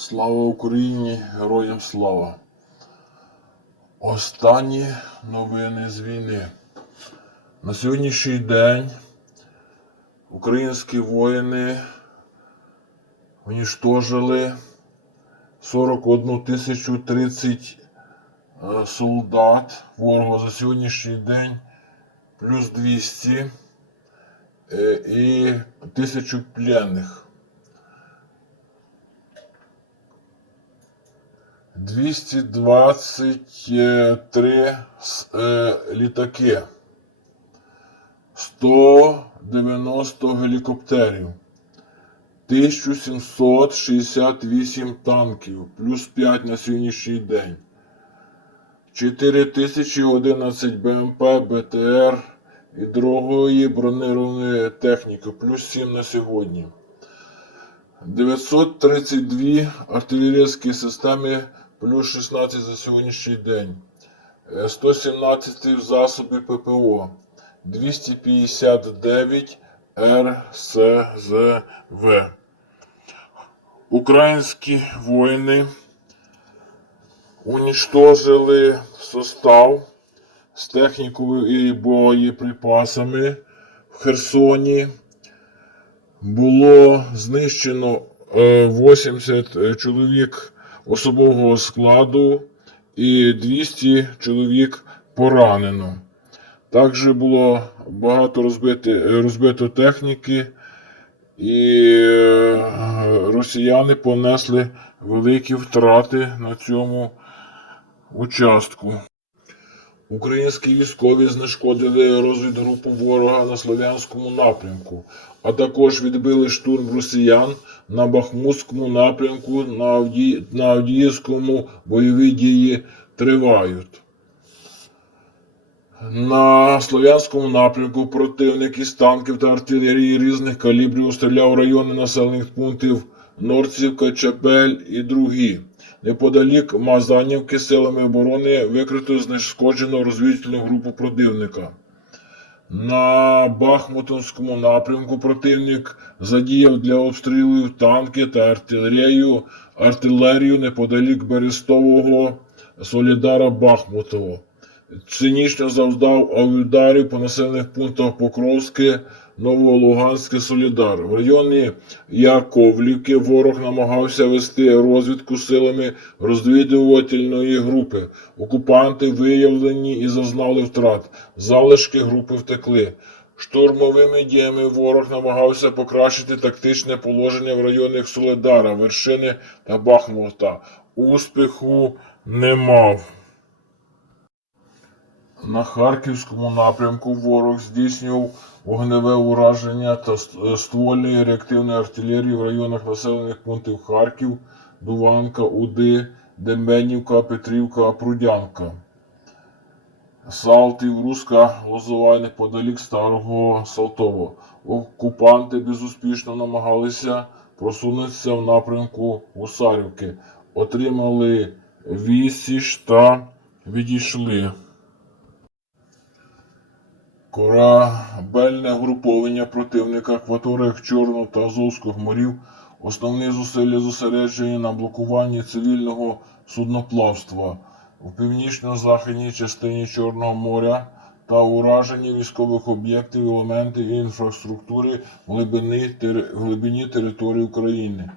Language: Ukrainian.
Слава Україні! Героям слава! Останні новини з війни. На сьогоднішній день українські воїни унічтожили 41 тисячу 30 е, солдат ворога за сьогоднішній день, плюс 200 е, і тисячу пленних. 223 е, літаки, 190 гелікоптерів, 1768 танків, плюс 5 на сьогоднішній день, 4011 БМП, БТР і другої бронированої техніки, плюс 7 на сьогодні. 932 артилерійські системи плюс 16 за сьогоднішній день. Е, 117 засоби ППО. 259 РСЗВ. Українські воїни унічтожили состав з технікою і боєприпасами в Херсоні було знищено е, 80 чоловік особового складу і 200 чоловік поранено. Також було багато розбити, розбито техніки, і е, росіяни понесли великі втрати на цьому участку. Українські військові знешкодили розвідгрупу ворога на Слов'янському напрямку, а також відбили штурм росіян на Бахмутському напрямку на, Авді... на Авдіївському бойові дії тривають. На Слов'янському напрямку противник із танків та артилерії різних калібрів обстріляв райони населених пунктів Норцівка, Чепель і другі. Неподалік Мазанівки силами оборони викрито знешкоджено розвідувальну групу противника. На Бахмутовському напрямку противник задіяв для обстрілів танки та артилерію, артилерію неподалік Берестового Солідара Бахмутового. Цинічно завдав ударів по населених пунктах Покровське, Новолуганське, Солідар. В районі Яковлівки ворог намагався вести розвідку силами розвідувальної групи. Окупанти виявлені і зазнали втрат. Залишки групи втекли. Штурмовими діями ворог намагався покращити тактичне положення в районах Соледара, Вершини та Бахмута. Успіху не мав. На Харківському напрямку ворог здійснював вогневе ураження та ст- ствольної реактивної артилерії в районах населених пунктів Харків, Дуванка, Уди, Деменівка, Петрівка, Прудянка. Салтів, Руска, Лозова неподалік Старого Салтово. Окупанти безуспішно намагалися просунутися в напрямку Гусарівки, отримали відсіч та відійшли. Корабельне груповання противника акваторіях Чорного та Азовського морів основні зусилля зосереджені на блокуванні цивільного судноплавства в північно-західній частині Чорного моря та ураженні військових об'єктів, елементів і інфраструктури в глибині, в глибині території України.